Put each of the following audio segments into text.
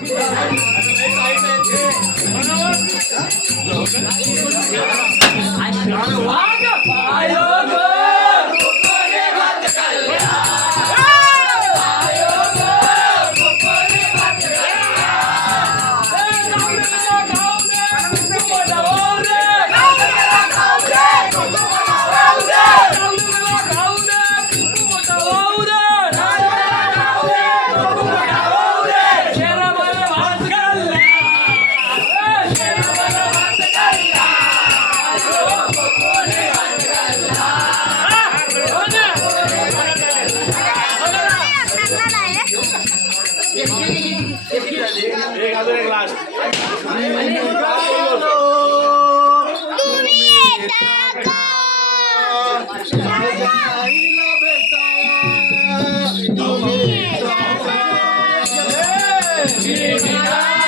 म्हणून Obrigado, Inglás. Obrigado. Yeah.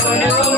Oh, no.